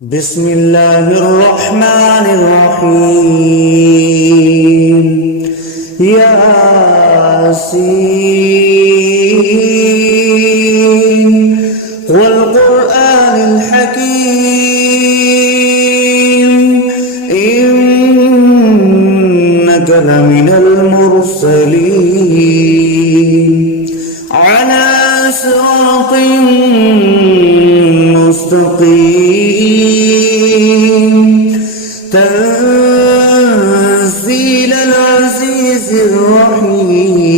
بسم الله الرحمن الرحيم ياسين والقرآن الحكيم إنك لمن المرسلين على صراط مستقيم تنزيل العزيز الرحيم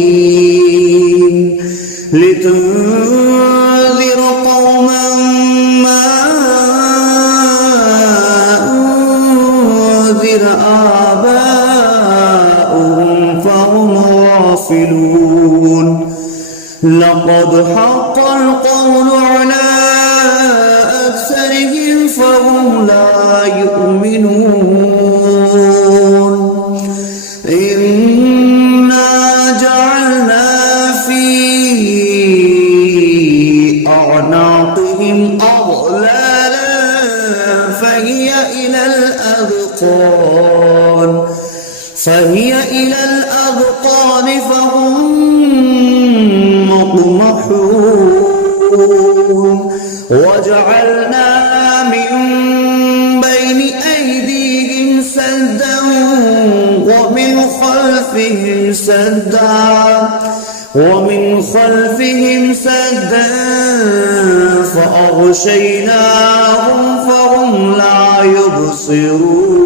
لتنذر قوما ما أنذر آباؤهم فهم غافلون لقد حق القول على أكثرهم فهم لا يؤمنون إنا جعلنا في أعناقهم أغلالا فهي إلى الأذقان فهم مقمحون وجعلنا من بين أيديهم سدا ومن خلفهم سدا فأغشيناهم فهم لا يبصرون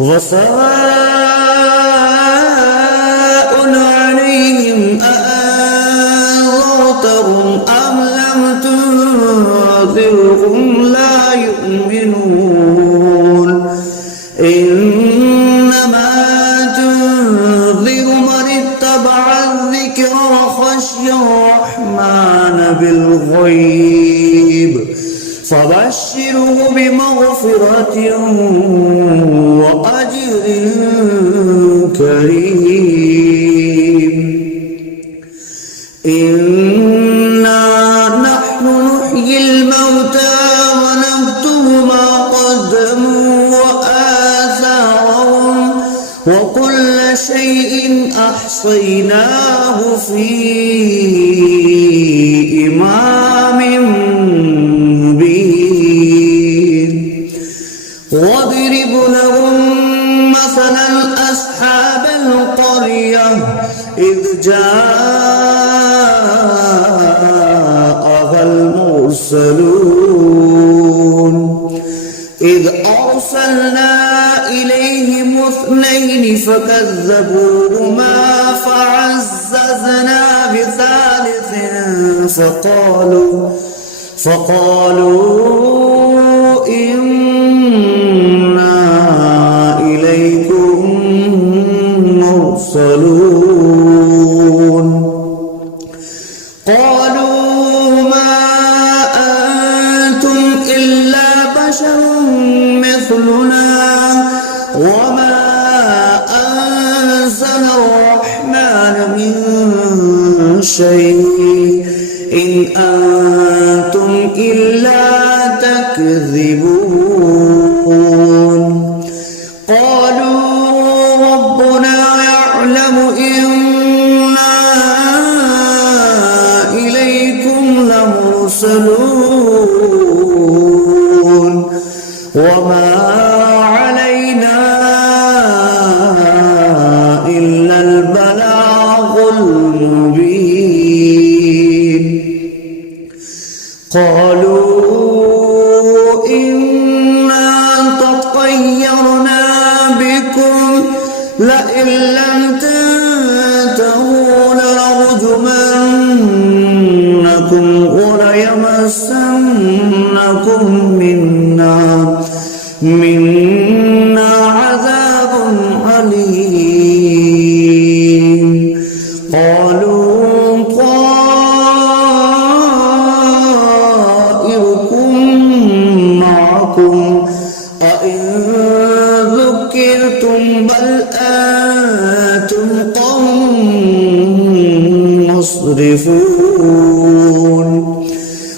وسواء عليهم أأنذرتهم أم لم تنذرهم لا يؤمنون إنما تنذر من اتبع الذكر وخشي الرحمن بالغيب فبشره بمغفرة وأجر كريم إنا نحن نحيي الموتى ونكتب ما قدموا وآثارهم وكل شيء أحصيناه في إمام مبين واضرب لهم مثلا أصحاب القرية إذ جاءها المرسلون إذ أرسلنا إليهم اثنين فكذبوهما فعززنا بثالث فقالوا إنا إليكم مرسلون قالوا ما أنتم إلا بشر مثلنا وما أنزل الرحمن من شيء إن أنتم إلا تكذبون قالوا ربنا يعلم إنا إليكم لمرسلون وما علينا إلا البلاغ المبين قالوا إنا تطيرنا بكم لئن لم تنتهوا لنرجمنكم وليمسنكم منا عذاب أليم قالوا طائركم معكم أئن ذكرتم بل أنتم قوم مسرفون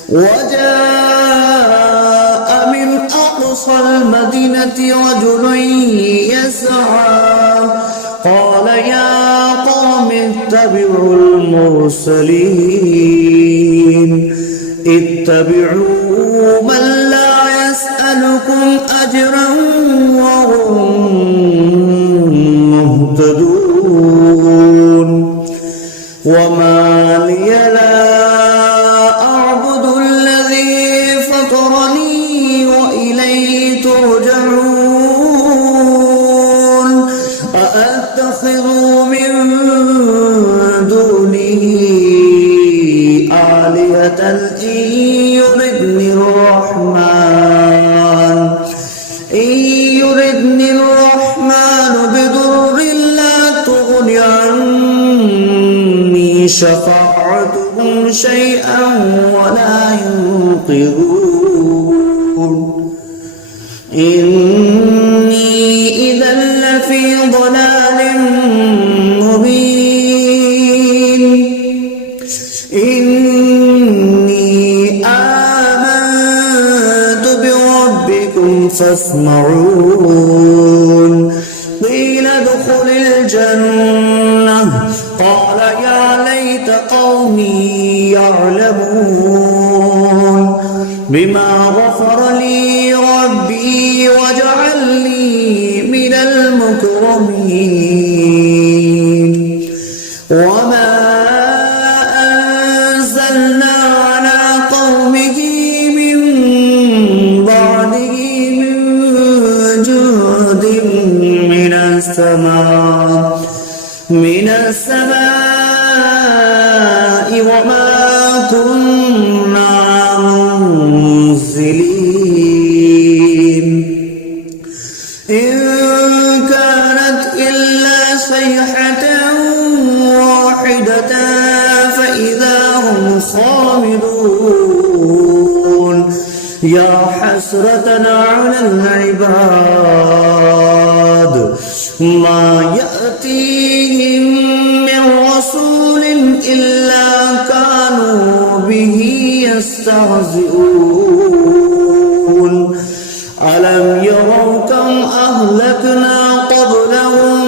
وجاء أقصى المدينة رجل يسعى قال يا قوم اتبعوا المرسلين اتبعوا من لا يسألكم أجرا وهم مهتدون وما لي لا أعبد الذي فطرني وإليه ترجعون أأتخذ من دونه آلهة إن يردني الرحمن بضر لا تغن عني شفاعتهم شيئا ولا ينقذون إني إذا لفي ضلال مبين إني آمنت بربكم فاسمعون قيل ادخل الجنة قال يا ليت قومي يعلمون بما غفر لي ربي وجعلني من المكرمين وما أنزلنا على قومه من بعده من جند من السماء وما كنا منزلين إن كانت إلا صيحة واحدة فإذا هم خامدون يا حسرة على العباد ما يأتيهم من رسول إلا كانوا به يستهزئون ألم يروا كم أهلكنا قبلهم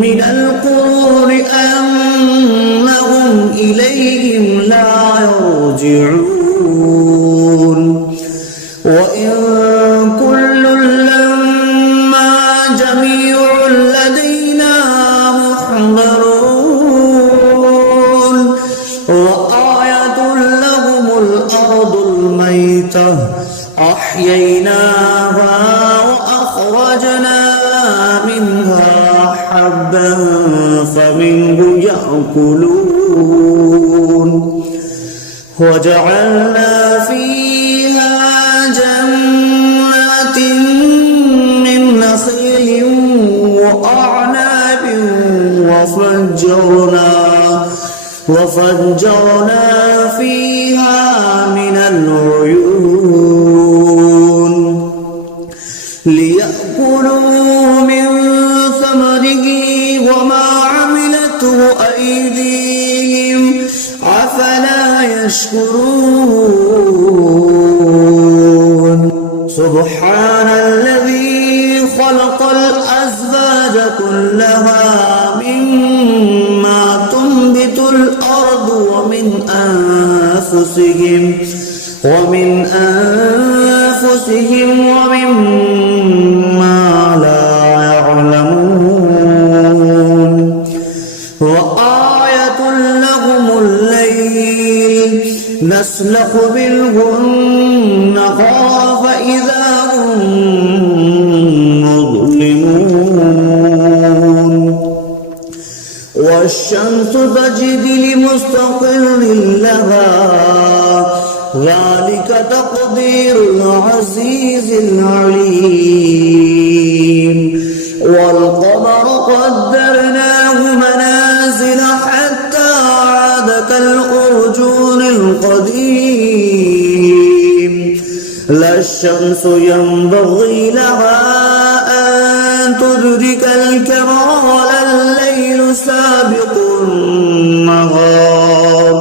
من القرون أنهم إليهم لا يرجعون وإن كل لما جميع لدينا محضرون وآية لهم الأرض الميتة أحييناها وأخرجنا منها حبا فمنه يأكلون وجعلنا فيها جنات من نخيل وأعناب وفجرنا فيها من العيون ليأكلوا من ثمره وما عملته أيديهم أفلا يشكرون سبحان الذي خلق الأزواج كلها مما تنبت الأرض ومن أنفسهم ومما لا يعلمون وآية لهم الليل نسلخ منه النهار فإذا هم مظلمون والشمس تجري لمستقر لها ذلك تقدير العزيز العليم والقمر قدرناه منازل حتى عاد كالأرجون القديم لا الشمس ينبغي لها أن تدرك الكمال الليل سابق النهار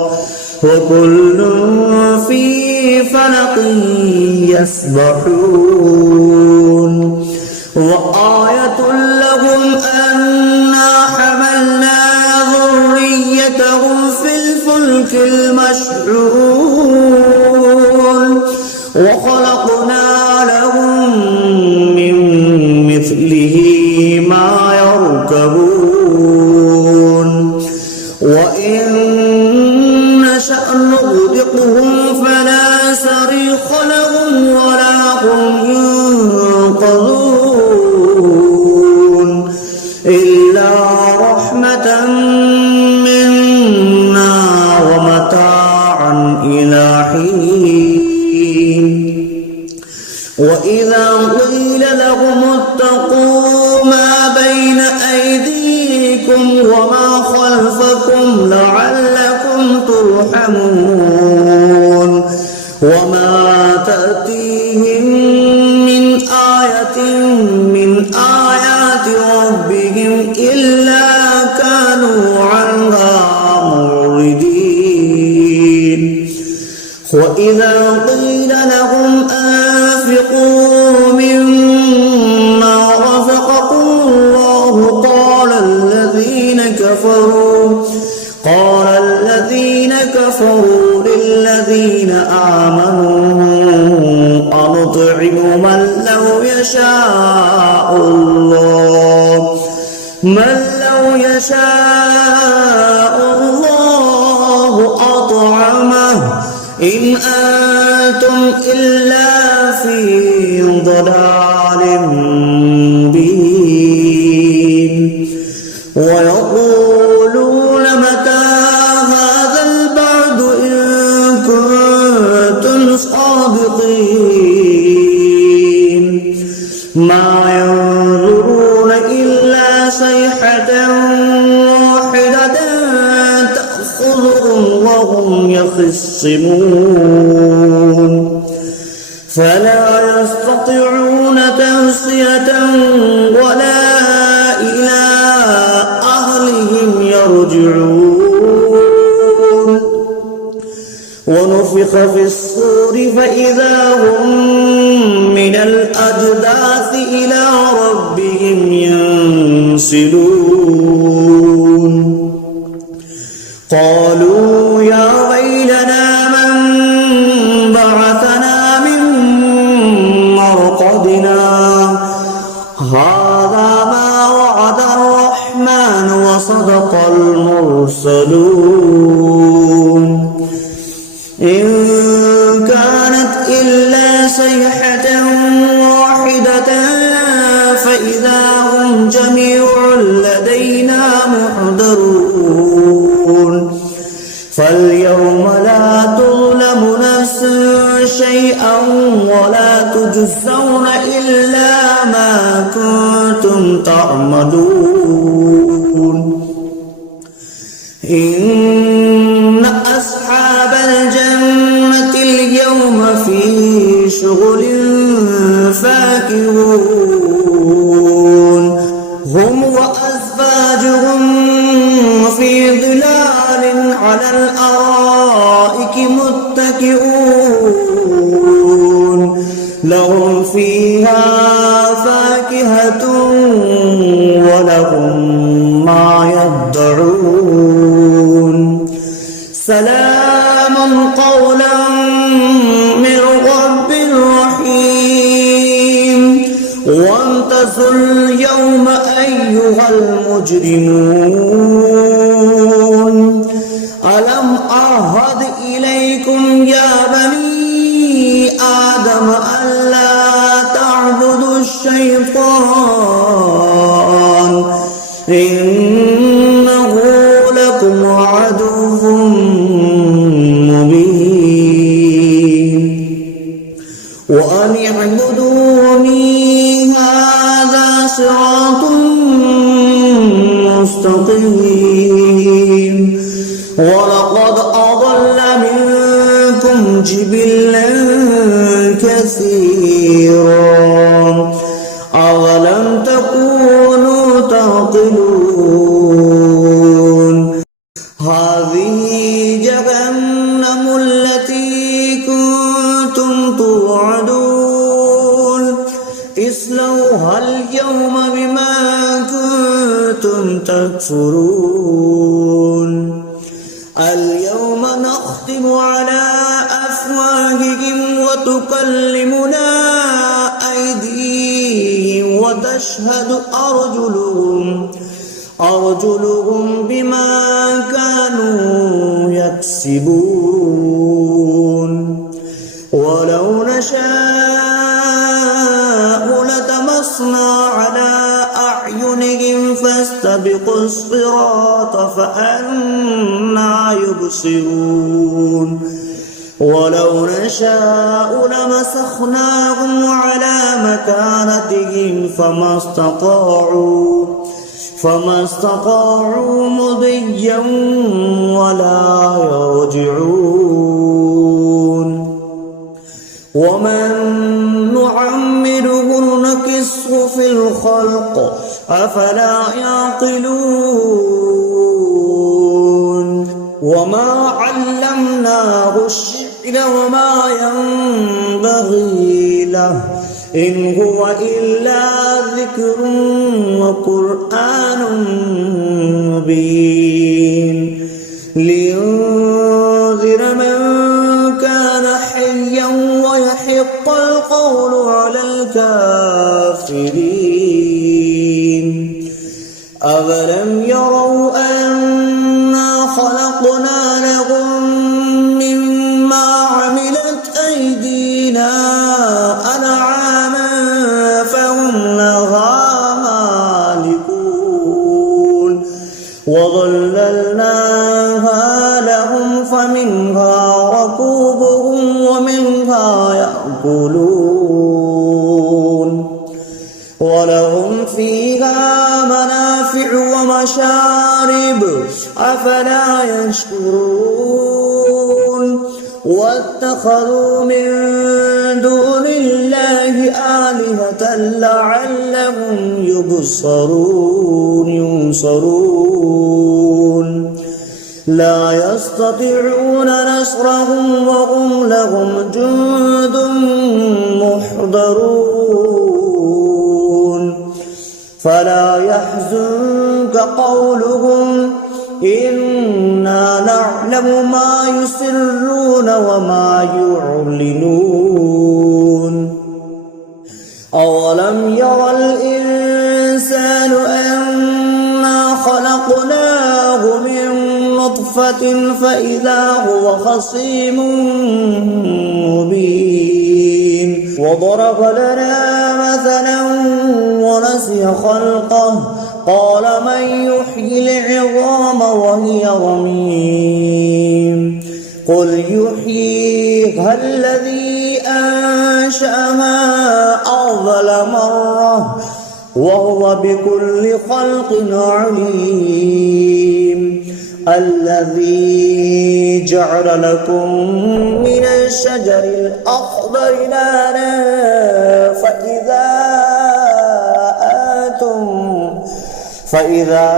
وكل في فلق يسبحون وخلقنا لهم من مثله ما يركبون وإن نشأ نغرقهم فلا صريخ لهم ولا هم ينقذون إلا رحمة منا ومتاعا إلى حين وإذا قيل لهم اتقوا ما بين أيديكم وما خلفكم لعلكم ترحمون وما تأتيهم من آية من آيات ربهم إلا كانوا عنها معرضين وإذا قيل لهم أنفقوا مما رزقكم الله قال الذين كفروا للذين آمنوا أنطعم من لو يشاء الله أطعمه إن أنتم إلا في ضلال مبين ويقولون متى هذا البعد إن كنتم صادقين ما ينظرون إلا صيحة واحدة تأخذهم وهم يخصمون فلا يستطيعون توصية ولا إلى أهلهم يرجعون ونفخ في الصور فإذا هم من الأجداث إلى ربهم ينسلون قالوا يا ويلنا من بعثنا من مرقدنا هذا ما وعد الرحمن وصدق المرسلون إن كانت إلا صيحة واحدة فإذا هم جميع لدينا محضرون فاليوم لا تظلم نفس شيئا ولا تجزون إلا ما كنتم تعملون إن أصحاب الجنة اليوم في شغل فاكهون هم وأزواجهم في ظلال على الأرائك متكئون لهم فيها فاكهة ولهم ما يدعون سلام قولا من رب رحيم وامتازوا اليوم أيها المجرمون ألم أعهد إليكم يا بني آدم ألا تعبدوا الشيطان إنه لكم عدو مبين وأن اعبدوني هذا صراط مستقيم ولقد أضل منكم جبلا كثيرا أولم تكونوا تعقلون هذه جهنم التي كنتم توعدون اصلوها اليوم بما كنتم تكفرون اليوم نختم على أفواههم وتكلمنا أيديهم وتشهد أرجلهم بما كانوا يكسبون ولو نشاء لطمسنا على أعينهم فاستبقوا الصراط فأنى يبصرون ولو نشاء لمسخناهم على مكانتهم فما استطاعوا مضيا ولا يرجعون ومن نعمره نكسه في الخلق أفلا يعقلون وما علمناه الشعر وما ينبغي له إن هو إلا ذكر وقرآن مبين لينذر من كان حيا ويحق القول على الكافرين أولم يروا أنا خلقنا لهم مما عملت أيدينا أنعاما فهم لها مالكون وظللناها لهم فمنها ركوبهم ومنها يأكلون ولهم فيها منافع ومشارب أفلا يشكرون واتخذوا من دون الله آلهة لعلهم ينصرون لا يستطيعون نصرهم وهم لهم جند محضرون فلا يحزنك قولهم إنا نعلم ما يسرون وما يعلنون أولم ير الإنسان أنا خلقناه من نطفة فإذا هو خصيم مبين وضرب لنا مثلا ونسي خلقه قال من يحيي العظام وهي رميم قل يحييها الذي أنشأها أول مرة وهو بكل خلق عليم الذي جعل لكم من الشجر الأخضر نارا فإذا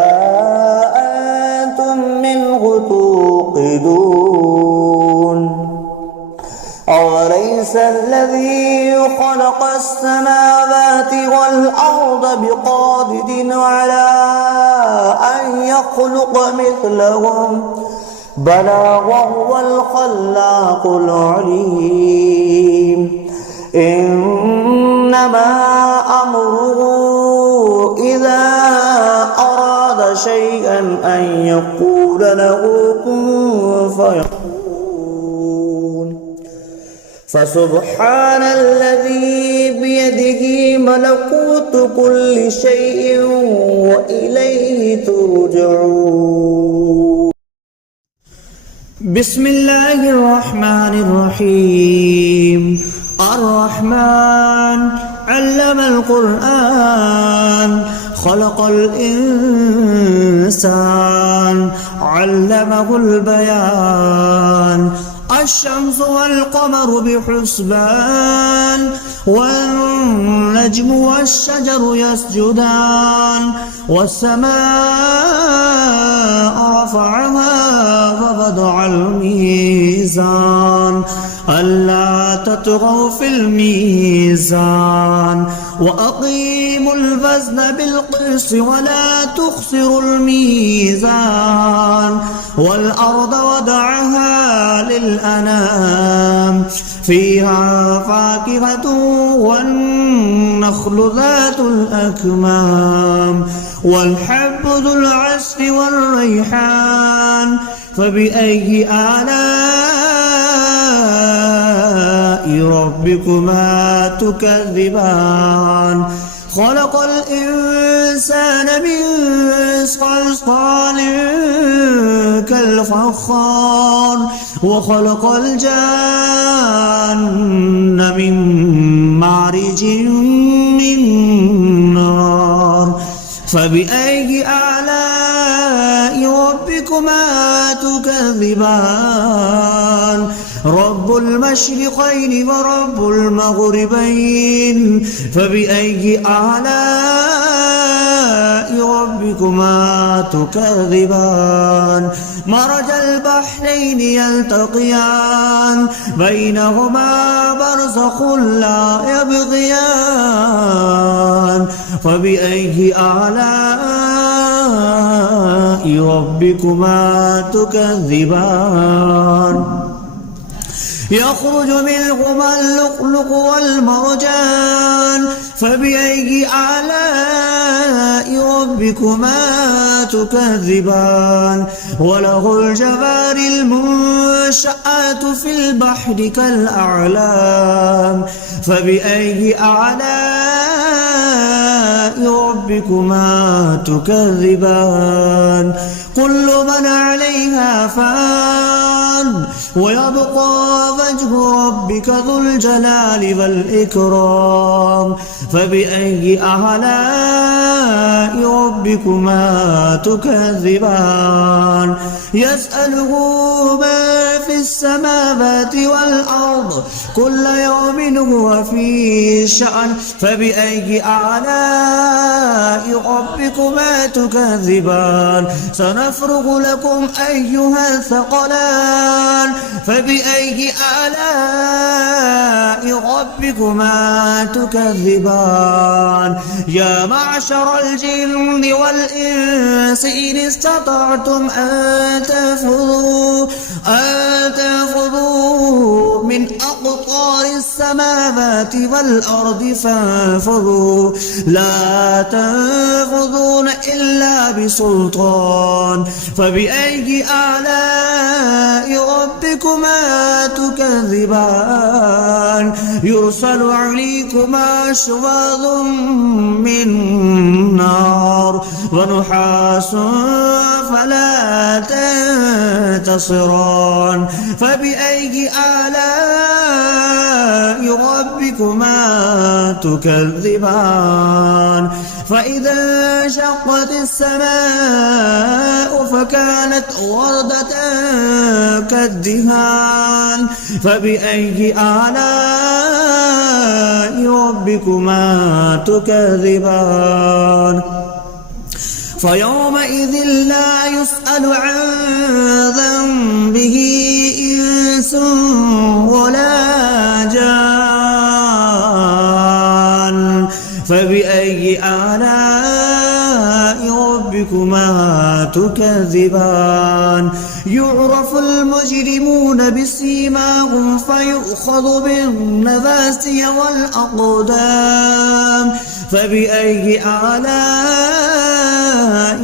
أنتم منه توقدون أوليس الذي خلق السماوات والأرض بقادر على أن يخلق مثلهم بلى وهو الخلاق العليم إنما أمره إذا أراد شيئا أن يقول له كن فيكون فسبحان الذي بيده ملكوت كل شيء وإليه ترجعون بسم الله الرحمن الرحيم الرحمن علم القرآن خلق الإنسان علمه البيان الشمس والقمر بحسبان والنجم والشجر يسجدان والسماء رفعها ووضع الميزان ألا تطغوا في الميزان وأقيموا الوزن بالقسط ولا تخسروا الميزان والأرض وضعها للأنام الأنام فيها فاكهة والنخل ذات الأكمام والحب ذو العصف والريحان فبأي آلاء ربكما تكذبان خلق الإنسان من صلصال كالفخار وخلق الجان من مارج من نار فبأي آلاء ربكما تكذبان رب المشرقين ورب المغربين فبأي آلاء ربكما تكذبان مرج البحرين يلتقيان بينهما برزخ لا يبغيان فبأي آلاء ربكما تكذبان يخرج منهما اللؤلؤ والمرجان فبأي آلاء ربكما تكذبان وله الجوار المنشآت في البحر كالأعلام فبأي آلاء ربكما تكذبان كل من عليها فان ويبقى وجه ربك ذو الجلال والإكرام فبأي آلاء ربكما تكذبان يسأله ما في السماوات والأرض كل يوم هو في شأن فبأي آلاء ربكما تكذبان سنفرغ لكم أيها الثقلان فبأي آلاء ربكما تكذبان يا معشر الجن والإنس إن استطعتم أن تنفذوا من أقطار السماوات والأرض فانفذوا لا تنفذون إلا بسلطان فبأي آلاء ربكما تكذبان يرسل عليكما شواظ من نار ونحاس فلا تنتصران فبأي آلاء ربكما تكذبان فإذا انشقت السماء فكانت وردة كالدهان فبأي آلاء ربكما تكذبان فيومئذ لا يسأل عن ذنبه إنس ولا جان فبأي آلاء ربكما تكذبان يعرف المجرمون بسيماهم فيؤخذ بالنواسي والأقدام فبأي آلاء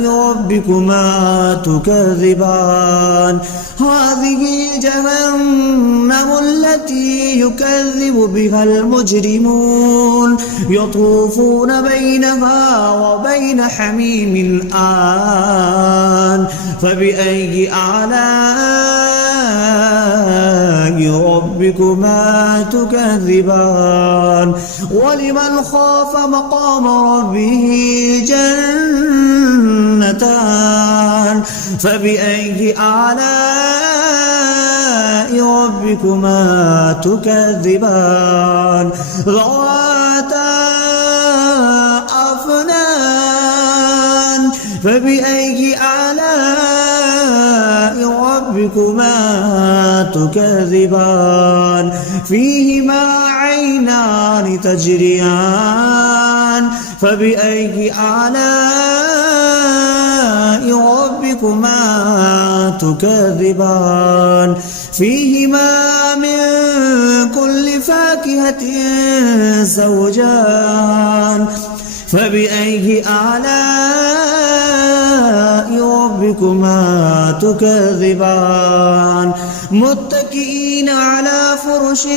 ربكما تكذبان هذه جهنم التي يكذب بها المجرمون يطوفون بينها وبين حميم آن فبأي آلاء ربكما تكذبان ولمن خاف مقام ربه جنتان فبأي آلاء ربكما تكذبان ذواتا أفنان فبأي آلاء ربكما تكذبان فيهما عينان تجريان فبأي آلاء ربكما تكذبان فيهما من كل فاكهة زوجان فبأي آلاء ربكما تكذبان متكئين على فرش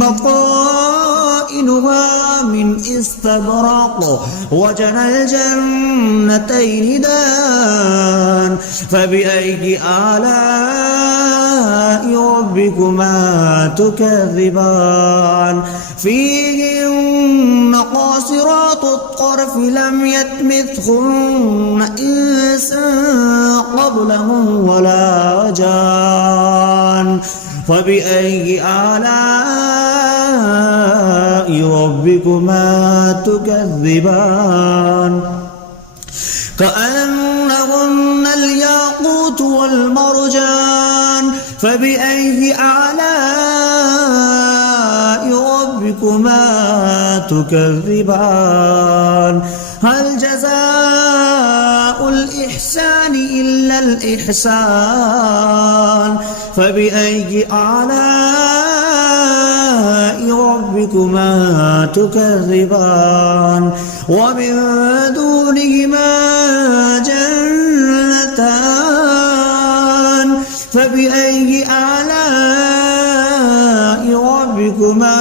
بطائنها من استبرق وجنى الجنتين دان فبأي آلاء ربكما تكذبان فيهن قاصرات الطرف لم يطمثهن إنس قبلهم ولا جان فبأي آلاء ربكما تكذبان كأنهن الياقوت والمرجان فبأي آلاء ربكما تكذبان هل جزاء الإحسان إلا الإحسان فبأي آلاء ربكما تكذبان ومن دونهما جنتان فبأي آلاء ربكما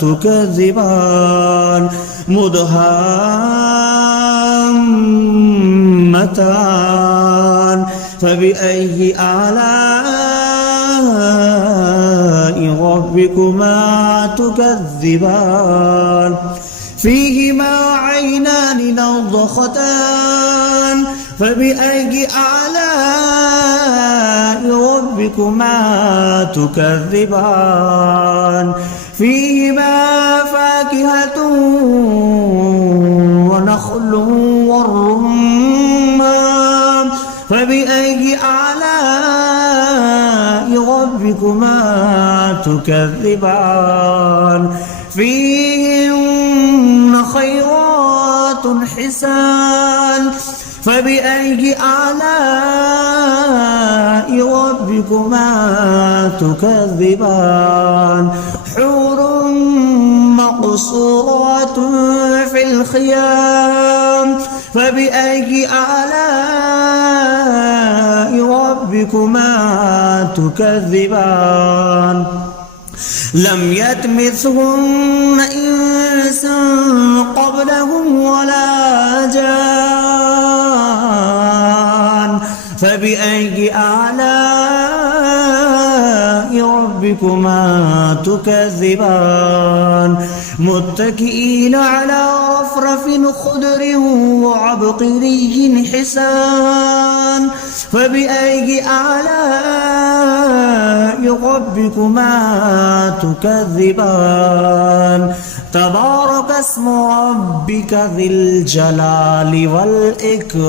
تكذبان مدهامتان فبأي آلاء ربكما تكذبان فيهما عينان نضختان فبأي آلاء ربكما تكذبان فيهما فاكهة ونخل والرمان فبأي آلاء ربكما تكذبان فيهن خيرات حسان فبأي آلاء ربكما تكذبان حور مقصورات في الخيام فبأي آلاء ربكما تكذبان لم يطمثهن إنس قبلهم ولا جان فبأي آلاء ربكما تكذبان متكئين على رفرف خضر وعبقري حسان فبأي آلاء ربكما تكذبان تبارك اسم ربك ذي الجلال والإكرام.